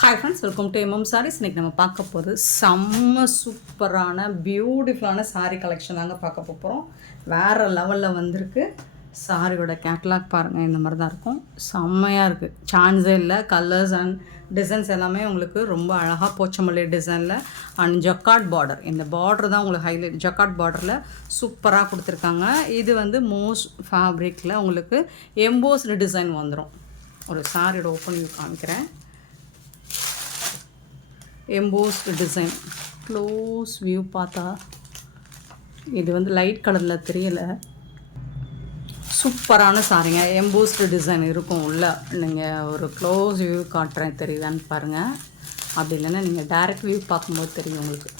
Hi friends, welcome to MM sarees. இன்றைக்கி நம்ம பார்க்க போகிறது செம்ம சூப்பரான பியூட்டிஃபுல்லான சாரீ கலெக்ஷன் தாங்க பார்க்க போகிறோம். வேறு லெவலில் வந்திருக்கு. சாரியோட கேட்லாக் பாருங்கள், இந்த மாதிரி தான் இருக்கும். செம்மையாக இருக்குது, சான்ஸே இல்லை. கலர்ஸ் அண்ட் டிசைன்ஸ் எல்லாமே உங்களுக்கு ரொம்ப அழகாக போச்சமல்லி டிசைனில் அண்ட் ஜக்கார்ட் பார்டர். இந்த பார்டர் தான் உங்களுக்கு ஹைலைட். ஜக்கார்ட் பார்டரில் சூப்பராக கொடுத்துருக்காங்க. இது வந்து மோஸ்ட் ஃபேப்ரிக்கில் உங்களுக்கு எம்போஸ்டு டிசைன் வந்துடும். ஒரு சாரியோட ஓப்பன் வியூ காமிக்கிறேன். எம்போஸ்டு டிசைன் க்ளோஸ் வியூ பார்த்தா இது வந்து லைட் கலரில் தெரியலை. சூப்பரான சாரிங்க. எம்போஸ்டு டிசைன் இருக்கும் உள்ள. நீங்கள் ஒரு க்ளோஸ் வியூ காட்டுறேன், தெரியுதான்னு பாருங்கள். அப்படி இல்லைன்னா நீங்கள் டைரக்ட் வியூ பார்க்கும்போது தெரியும் உங்களுக்கு.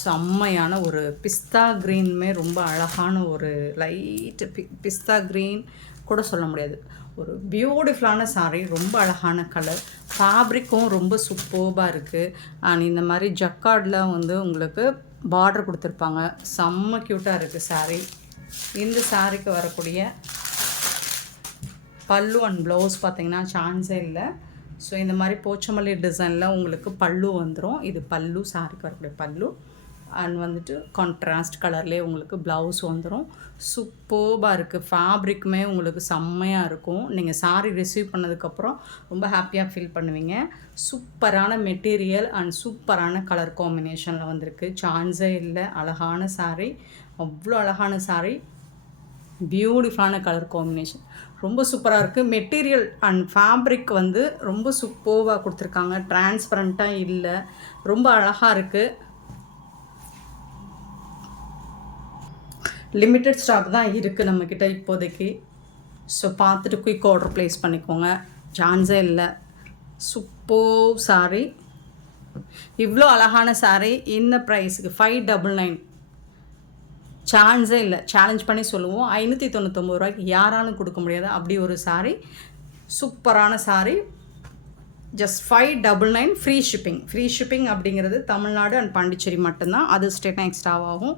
செம்மையான ஒரு பிஸ்தா க்ரீனுமே ரொம்ப அழகான ஒரு லைட்டு பிஸ்தா க்ரீன் கூட சொல்ல முடியாது. ஒரு பியூட்டிஃபுல்லான சாரீ, ரொம்ப அழகான கலர். ஃபேப்ரிக்கும் ரொம்ப சூப்பர்பாக இருக்குது. அண்ட் இந்த மாதிரி ஜக்கார்டில் வந்து உங்களுக்கு பார்டர் கொடுத்துருப்பாங்க. செம்ம க்யூட்டாக இருக்குது சாரீ. இந்த சாரீக்கு வரக்கூடிய பல்லு அண்ட் ப்ளவுஸ் பார்த்திங்கன்னா சான்ஸே இல்லை. ஸோ இந்த மாதிரி போச்சமல்லி டிசைனில் உங்களுக்கு பல்லு வந்துடும். இது பல்லு, சாரீக்கு வரக்கூடிய பல்லு. அண்ட் வந்துட்டு கான்ட்ராஸ்ட் கலர்லேயே உங்களுக்கு ப்ளவுஸ் வந்துடும். சூப்பர்பாக இருக்குது. ஃபேப்ரிக்குமே உங்களுக்கு செம்மையாக இருக்கும். நீங்கள் சாரீ ரிசீவ் பண்ணதுக்கப்புறம் ரொம்ப ஹாப்பியாக ஃபீல் பண்ணுவீங்க. சூப்பரான மெட்டீரியல் அண்ட் சூப்பரான கலர் காம்பினேஷனில் வந்திருக்கு. சான்ஸே இல்லை. அழகான சாரீ, அவ்வளோ அழகான சாரீ. பியூட்டிஃபுல்லான கலர் காம்பினேஷன், ரொம்ப சூப்பராக இருக்குது. மெட்டீரியல் அண்ட் ஃபேப்ரிக் வந்து ரொம்ப சூப்பர்பாக கொடுத்துருக்காங்க. டிரான்ஸ்பரண்ட்டாக இல்லை, ரொம்ப அழகாக இருக்குது. லிமிட்டட் ஸ்டாக் தான் இருக்குது நம்மக்கிட்ட இப்போதைக்கு. ஸோ பார்த்துட்டு குயிக் ஆர்டர் ப்ளேஸ் பண்ணிக்கோங்க. சான்ஸே இல்லை. சூப்பர் சாரீ. இவ்வளோ அழகான சாரீ இந்த ப்ரைஸுக்கு 599. சான்ஸே இல்லை. சேலஞ்ச் பண்ணி சொல்லுவோம். 599 ரூபாய்க்கு யாராலும் கொடுக்க முடியாது. அப்படி ஒரு சாரீ, சூப்பரான sari. Just 599 free shipping. Free shipping அப்படிங்கிறது தமிழ்நாடு அண்ட் பாண்டிச்சேரி மட்டும்தான். அது ஸ்டேட்னா எக்ஸ்ட்ராவாகும்.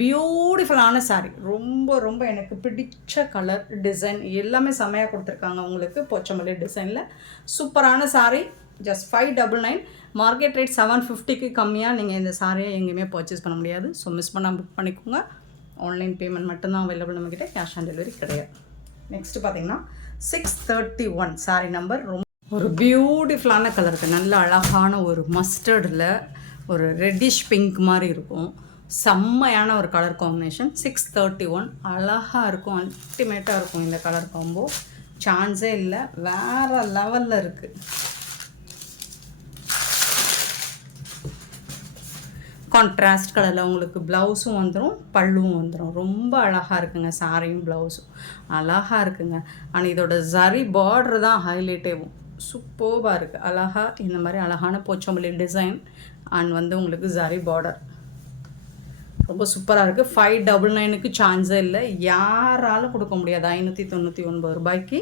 பியூட்டிஃபுல்லான சாரீ, ரொம்ப ரொம்ப எனக்கு பிடிச்ச கலர், டிசைன் எல்லாமே செம்மையாக கொடுத்துருக்காங்க உங்களுக்கு. போச்சமல்லி டிசைனில் சூப்பரான சாரீ. ஜஸ்ட் 599. மார்க்கெட் ரேட் 750க்கு கம்மியாக நீங்கள் இந்த சாரியை எங்கேயுமே பர்ச்சேஸ் பண்ண முடியாது. ஸோ மிஸ் பண்ணால் புக் பண்ணிக்கோங்க. ஆன்லைன் பேமெண்ட் மட்டும்தான் அவைலபிள் நம்மக்கிட்ட. கேஷ் ஆன் டெலிவரி கிடையாது. நெக்ஸ்ட்டு பார்த்தீங்கன்னா 631 சாரீ நம்பர். ரொம்ப ஒரு பியூட்டிஃபுல்லான கலருக்கு, நல்ல அழகான ஒரு மஸ்டர்டில் ஒரு ரெட்டிஷ் பிங்க் மாதிரி இருக்கும். செம்மையான ஒரு கலர் காம்பினேஷன். 631 அழகாக இருக்கும். அல்டிமேட்டாக இருக்கும் இந்த கலர் காம்போ. சான்ஸே இல்லை. வேறு லெவலில் இருக்குது. கான்ட்ராஸ்ட் கலரில் உங்களுக்கு ப்ளவுஸும் வந்துடும், பல்லுவும் வந்துடும். ரொம்ப அழகாக இருக்குங்க. சாரியும் ப்ளவுஸும் அழகாக இருக்குங்க. ஆனால் இதோட ஜரி பார்டர் தான் ஹைலைட்டேவும். சூப்பர்பாக இருக்குது. அழகாக இந்த மாதிரி அழகான போச்சமல்லி டிசைன் அண்ட் வந்து உங்களுக்கு ஜரி பார்டர் ரொம்ப சூப்பராக இருக்குது. 599க்கு சான்ஸே இல்லை. யாராலும் கொடுக்க முடியாது 599 ரூபாய்க்கு.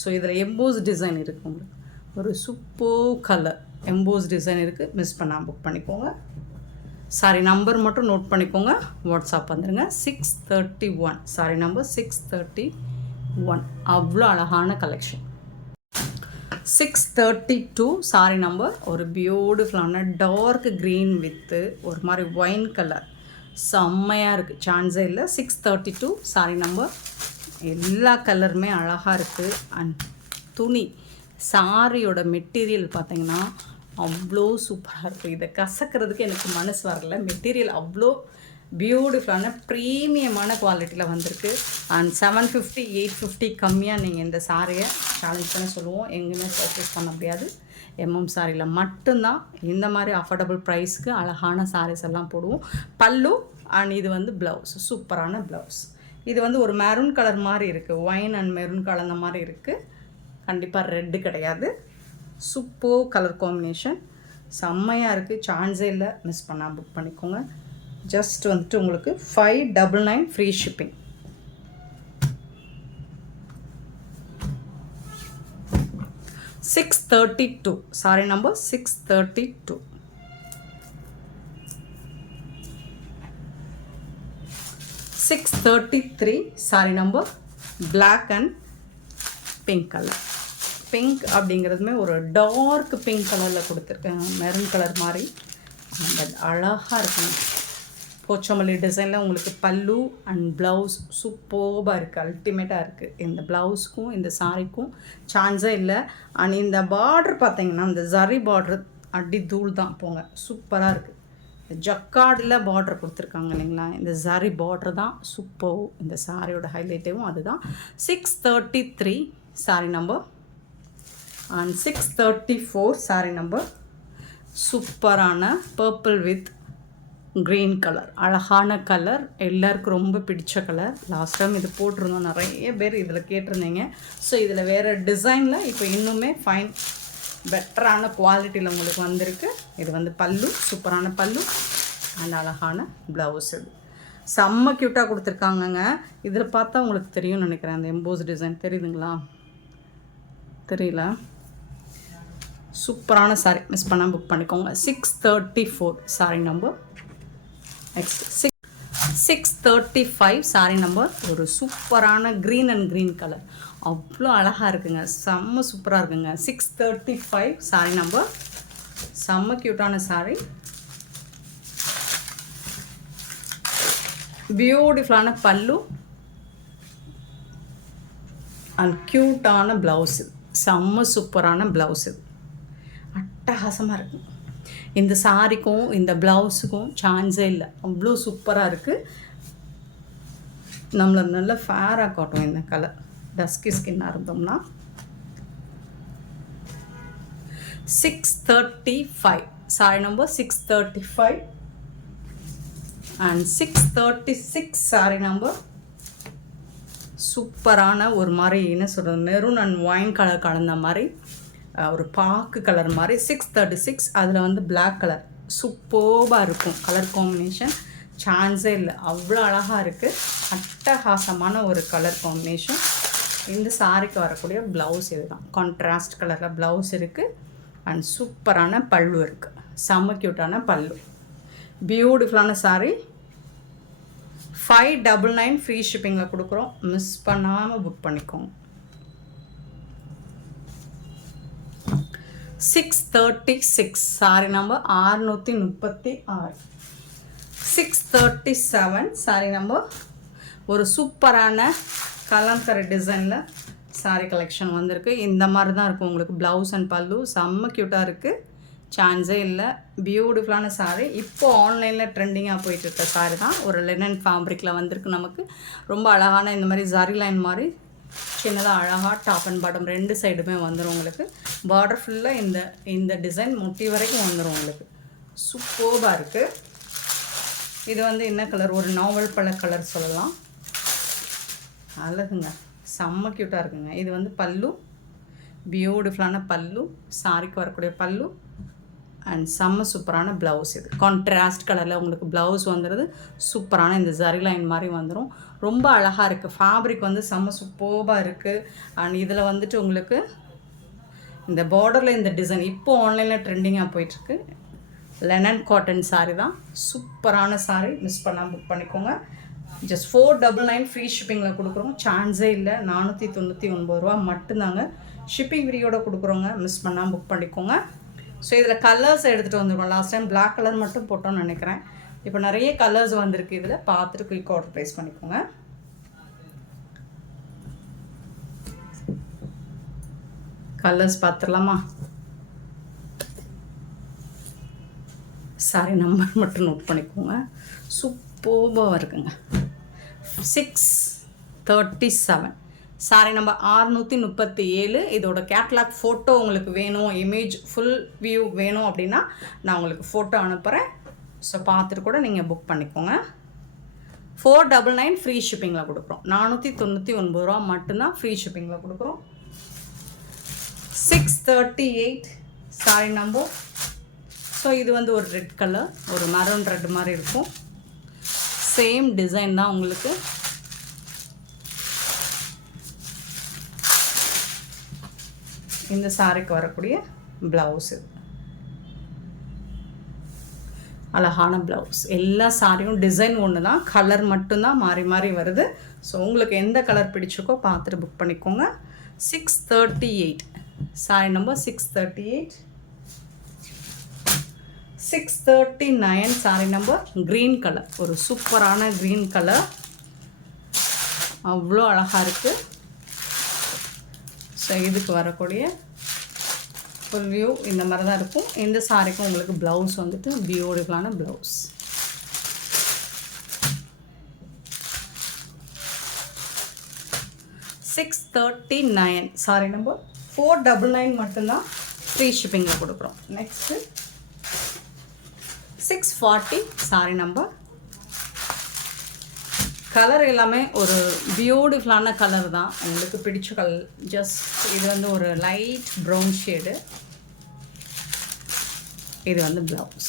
ஸோ இதில் எம்போஸ் டிசைன் இருக்குது உங்களுக்கு. ஒரு சூப்பர் கலர் எம்போஸ் டிசைன் இருக்குது. மிஸ் பண்ணாமல் புக் பண்ணிக்கோங்க. சாரி நம்பர் மட்டும் நோட் பண்ணிக்கோங்க. வாட்ஸ்அப் வந்துடுங்க. 631 சாரி நம்பர் 631. அவ்வளோ அழகான கலெக்ஷன். 632 sorry number. ஒரு பியூட்டிஃபுல்லான டார்க் க்ரீன் வித்து ஒரு மாதிரி ஒயின் கலர். செம்மையாக இருக்குது. சான்ஸே இல்லை. 632 சாரி நம்பர். எல்லா கலருமே அழகாக இருக்குது. அண்ட் துணி, சாரியோட மெட்டீரியல் பார்த்திங்கன்னா அவ்வளோ சூப்பராக இருக்குது. இதை கசக்கிறதுக்கு எனக்கு மனசு வரல. மெட்டீரியல் அவ்வளோ பியூட்டிஃபுல்லான ப்ரீமியமான குவாலிட்டியில் வந்திருக்கு. அண்ட் 750 850 கம்மியாக நீங்கள் இந்த சாரியை சேலஞ்ச் பண்ண சொல்லுவோம். எங்கேயுமே பர்ச்சேஸ் பண்ண முடியாது. எம்எம் சாரியில் மட்டும்தான் இந்த மாதிரி அஃபோர்டபுள் ப்ரைஸ்க்கு அழகான சாரீஸ் எல்லாம் போடுவோம். பல்லு அண்ட் இது வந்து ப்ளவுஸ், சூப்பரான ப்ளவுஸ். இது வந்து ஒரு மெரூன் கலர் மாதிரி இருக்குது. ஒயின் அண்ட் மெரூன் கலந்த மாதிரி இருக்குது. கண்டிப்பாக ரெட்டு கிடையாது. சூப்பர் கலர் காம்பினேஷன், செம்மையாக இருக்குது. சான்ஸே இல்லை. மிஸ் பண்ணால் புக் பண்ணிக்கோங்க. ஜஸ்ட் வந்துட்டு உங்களுக்கு 599 free shipping. $632 sorry number 632. 633 sorry number. Black and pink colour. Pink அப்படிங்கிறதுமே ஒரு டார்க் பிங்க் கலரில் கொடுத்துருக்கேன், மெரூன் கலர் மாதிரி. அந்த அழகாக இருக்குங்க. போச்சமல்லி டிசைனில் உங்களுக்கு பல்லு அண்ட் ப்ளவுஸ் சூப்பர்பாக இருக்குது, அல்டிமேட்டாக இருக்குது. இந்த ப்ளவுஸ்க்கும் இந்த சாரிக்கும் சான்ஸே இல்லை. அண்ட் இந்த பார்ட்ரு பார்த்தீங்கன்னா இந்த ஜரி பார்ட்ரு அடி தூள் தான் போங்க, சூப்பராக இருக்குது. ஜக்கார்டில் பார்டர் கொடுத்துருக்காங்க இல்லைங்களா, இந்த சாரி பார்டர் தான் சூப்பர். இந்த சாரியோட ஹைலைட்டேவும் அதுதான். 633 sorry number and 634 sorry number. சூப்பரான பர்பிள் வித் க்ரீன் கலர், அழகான கலர், எல்லாருக்கும் ரொம்ப பிடிச்ச கலர். லாஸ்ட் டைம் இது போட்டிருந்தோம், நிறைய பேர் இதில் கேட்டிருந்தீங்க. ஸோ இதில் வேறு டிசைனில் இப்போ இன்னுமே ஃபைன் பெட்டரான குவாலிட்டியில் உங்களுக்கு வந்திருக்கு. இது வந்து பல்லு, சூப்பரான பல்லு அண்ட் அழகான ப்ளவுஸ். இது செம்ம க்யூட்டாக கொடுத்துருக்காங்கங்க. இதில் பார்த்தா உங்களுக்கு தெரியும்னு நினைக்கிறேன், அந்த எம்போஸ் டிசைன் தெரியுதுங்களா, தெரியல. சூப்பரான சாரி, மிஸ் பண்ணால் புக் பண்ணிக்கோங்க. 634 sorry number. Next 635 sorry number. ஒரு சூப்பரான க்ரீன் அண்ட் க்ரீன் கலர், அவ்வளோ அழகாக இருக்குங்க, செம்ம சூப்பராக இருக்குங்க. 635 சாரி நம்பர். செம்ம க்யூட்டான சாரி, பியூட்டிஃபுல்லான பல்லு அண்ட் க்யூட்டான ப்ளவுஸு, செம்ம சூப்பரான ப்ளவுஸு, அட்டகாசமாக இருக்குது. இந்த சாரிக்கும் இந்த ப்ளவுஸுக்கும் சான்ஸே இல்லை, அவ்வளோ சூப்பராக இருக்குது. நம்மளை நல்லா ஃபேராக காட்டும் இந்த கலர், டஸ்கி ஸ்கின்னாக இருந்தோம்னா. 635 sorry number. 635 and 636 sorry number. சூப்பரான ஒரு மாதிரி என்ன சொல்கிறது, மெரூன் அண்ட் ஒயின் கலர் கலந்த மாதிரி, ஒரு பாக்கு கலர் மாதிரி. 636 அதில் வந்து பிளாக் கலர், சூப்பர்பாக இருக்கும் கலர் காம்பினேஷன், சான்ஸே இல்லை, அவ்வளோ அழகாக இருக்குது. அட்டகாசமான ஒரு கலர் காம்பினேஷன். இந்த சாரிக்கு வரக்கூடிய ப்ளவுஸ் இது தான், கான்ட்ராஸ்ட் கலரில் ப்ளவுஸ் இருக்குது அண்ட் சூப்பரான பல்லு இருக்குது, செம்ம க்யூட்டான பல்லு. பியூட்டிஃபுல்லான சாரி. 599 ஃப்ரீ ஷிப்பிங்கில் கொடுக்குறோம், மிஸ் பண்ணாமல் புக் பண்ணிக்கோங்க. 636 சாரி நம்பர். 636. 637 sorry number. ஒரு சூப்பரான கலம்கரை டிசைனில் சாரி கலெக்ஷன் வந்திருக்கு. இந்த மாதிரி தான் இருக்கும் உங்களுக்கு ப்ளவுஸ் அண்ட் பல்லு, செம்ம க்யூட்டாக இருக்குது, சான்ஸே இல்லை. பியூட்டிஃபுல்லான சாரி, இப்போது ஆன்லைனில் ட்ரெண்டிங்காக போயிட்டுருக்க சாரி தான். ஒரு லினன் ஃபேப்ரிக்கில் வந்திருக்கு நமக்கு, ரொம்ப அழகான இந்த மாதிரி ஜரி லைன் மாதிரி சின்னதாக அழகாக டாப் அண்ட் பாட்டம் ரெண்டு சைடுமே வந்துடும் உங்களுக்கு. பார்டர் ஃபுல்லாக இந்த டிசைன் முட்டி வரைக்கும் வந்துடும் உங்களுக்கு, சூப்பர்பாக இருக்குது. இது வந்து என்ன கலர், ஒரு நாவல் பழ கலர் சொல்லலாம், அழகுங்க, செம்ம க்யூட்டாக இருக்குங்க. இது வந்து பல்லு, பியூட்டிஃபுல்லான பல்லு, சாரிக்கு வரக்கூடிய பல்லு அண்ட் செம்ம சூப்பரான ப்ளவுஸ். இது கான்ட்ராஸ்ட் கலரில் உங்களுக்கு ப்ளவுஸ் வந்துடுது, சூப்பரான இந்த ஜரி லைன் மாதிரி வந்துடும், ரொம்ப அழகாக இருக்குது. ஃபேப்ரிக் வந்து செம்ம சூப்பர்பாக இருக்குது. அண்ட் இதில் வந்துட்டு உங்களுக்கு இந்த பார்டரில் இந்த டிசைன் இப்போது ஆன்லைனில் ட்ரெண்டிங்காக போயிட்டுருக்கு. லெனன் காட்டன் சாரி தான், சூப்பரான சாரி, மிஸ் பண்ணாமல் புக் பண்ணிக்கோங்க. ஜஸ்ட் 499 ஃப்ரீ ஷிப்பிங்கில் கொடுக்குறோம், சான்ஸே இல்லை. 499 ரூபா மட்டும்தாங்க ஷிப்பிங் ஃப்ரீயோட கொடுக்குறோங்க, மிஸ் பண்ணாமல் புக் பண்ணிக்கோங்க. ஸோ இதில் கலர்ஸ் எடுத்துகிட்டு வந்துருக்கோம். லாஸ்ட் டைம் பிளாக் கலர் மட்டும் போட்டோன்னு நினைக்கிறேன், இப்போ நிறைய கலர்ஸ் வந்திருக்கு. இதில் பார்த்துட்டு குயிக் ஆர்டர் ப்ளேஸ் பண்ணிக்கோங்க. கலர்ஸ் பார்த்துடலாமா? சாரி நம்பர் மட்டும் நோட் பண்ணிக்கோங்க, சூப்பர்பாக இருக்குங்க. 637 சாரி நம்பர். 637. இதோட கேட்லாக் ஃபோட்டோ உங்களுக்கு வேணும், இமேஜ் ஃபுல் வியூ வேணும் அப்படின்னா நான் உங்களுக்கு ஃபோட்டோ அனுப்புகிறேன். ஸோ பார்த்துட்டு கூட நீங்கள் புக் பண்ணிக்கோங்க. 499 ஃப்ரீ ஷிப்பிங்கில் கொடுக்குறோம். 499 ரூபா மட்டும்தான் ஃப்ரீ ஷிப்பிங்கில் கொடுக்குறோம். 638 சாரி நம்பர். ஸோ இது வந்து ஒரு ரெட் கலர், ஒரு மரூன் ரெட் மாதிரி இருக்கும், சேம் டிசைன் தான் உங்களுக்கு. இந்த சாரிக்கு வரக்கூடிய ப்ளவுஸு, அழகான ப்ளவுஸ். எல்லா சாரியும் டிசைன் ஒன்று தான், கலர் மட்டும்தான் மாறி மாறி வருது. ஸோ உங்களுக்கு எந்த கலர் பிடிச்சிருக்கோ பார்த்துட்டு புக் பண்ணிக்கோங்க. 638 saree number 638. 639 saree number green color. ஒரு சூப்பரான green color. அவ்வளோ அழகாக இருக்குது. ஸோ இதுக்கு வரக்கூடிய ஃபுல் வியூ இந்த மாதிரி தான் இருக்கும். இந்த சாரிக்கும் உங்களுக்கு ப்ளவுஸ் வந்துட்டு பியூட்டிஃபுல்லான ப்ளவுஸ். $639 சாரி நம்பர் 499 மட்டும்தான் ஃப்ரீ ஷிப்பிங்கில் கொடுக்குறோம். Next 640 sorry number. கலர் எல்லாமே ஒரு பியூட்டிஃபுல்லான கலர் தான், உங்களுக்கு பிடிச்ச கலர். ஜஸ்ட் இது வந்து ஒரு லைட் ப்ரௌன் ஷேடு. இது வந்து ப்ளவுஸ்,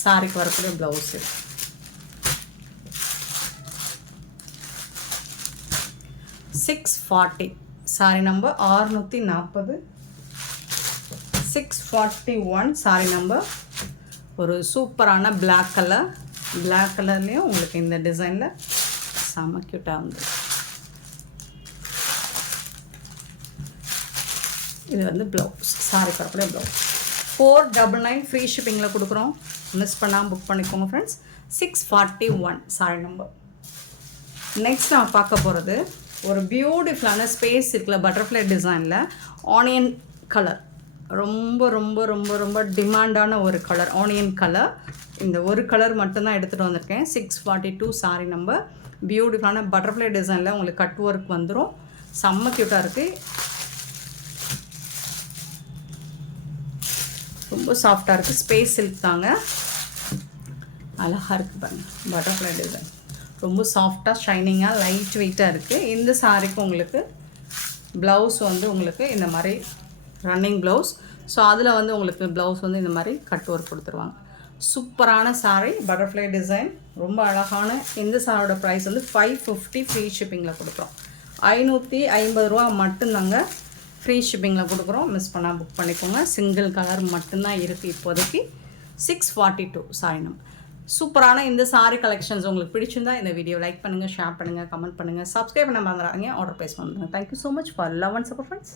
சாரிக்கு வரக்கூடிய blouse. $640 sorry number 640. 641 sorry number. ஒரு சூப்பரான பிளாக் கலர். பிளாக் கலர்லேயும் உங்களுக்கு இந்த டிசைனில் செம்ம க்யூட்டாக வந்து. இது வந்து ப்ளவுஸ், சாரி பரப்படைய ப்ளவுஸ். 499 ஃப்ரீ ஷிப்பிங்கில் கொடுக்குறோம். மிஸ் பண்ணாமல் புக் பண்ணிக்கோங்க ஃப்ரெண்ட்ஸ். 641 sorry number. நெக்ஸ்ட் நான் பார்க்க போகிறது ஒரு பியூட்டிஃபுல்லான ஸ்பேஸ் இருக்குல்ல, பட்டர்ஃப்ளை டிசைனில் ஆனியன் கலர். ரொம்ப ரொம்ப ரொம்ப ரொம்ப டிமாண்டான ஒரு கலர், ஆனியன் கலர். இந்த ஒரு கலர் மட்டும்தான் எடுத்துகிட்டு வந்திருக்கேன். 642 சாரி நம்பர். பியூட்டிஃபுல்லான பட்டர்ஃப்ளை டிசைனில் உங்களுக்கு கட் ஒர்க் வந்துடும். செம்ம க்யூட்டாக இருக்குது. ரொம்ப சாஃப்டாக இருக்குது. ஸ்பேஸ் சில்க் தாங்க, அழகாக இருக்குது பாருங்கள். பட்டர்ஃப்ளை டிசைன் ரொம்ப சாஃப்டாக ஷைனிங்காக லைட் வெயிட்டாக இருக்குது. இந்த சாரிக்கு உங்களுக்கு ப்ளவுஸ் வந்து உங்களுக்கு இந்த மாதிரி ரன்னிங் ப்ளவுஸ். ஸோ அதில் வந்து உங்களுக்கு ப்ளவுஸ் வந்து இந்த மாதிரி கட் ஒர்க் கொடுத்துருவாங்க. சூப்பரான சாரீ, பட்டர்ஃப்ளை டிசைன், ரொம்ப அழகான. இந்த சாரியோட ப்ரைஸ் வந்து 550 ஃப்ரீ ஷிப்பிங்கில் கொடுக்குறோம். 550 ரூபா மட்டும்தாங்க ஃப்ரீ ஷிப்பிங்கில் கொடுக்குறோம். மிஸ் பண்ணால் புக் பண்ணிக்கோங்க. சிங்கிள் கலர் மட்டும்தான் இருக்குது இப்போதைக்கு. 642 சாரி நம்பர். சூப்பரான இந்த சாரி கலெக்ஷன்ஸ் உங்களுக்கு பிடிச்சிருந்தா இந்த வீடியோ லைக் பண்ணுங்கள், ஷேர் பண்ணுங்கள், கமெண்ட் பண்ணுங்கள், சப்ஸ்கிரைப் பண்ண மறந்துடாதீங்க. ஆர்டர் ப்ளேஸ் பண்ணுங்கள். Thank you so much for love and support friends.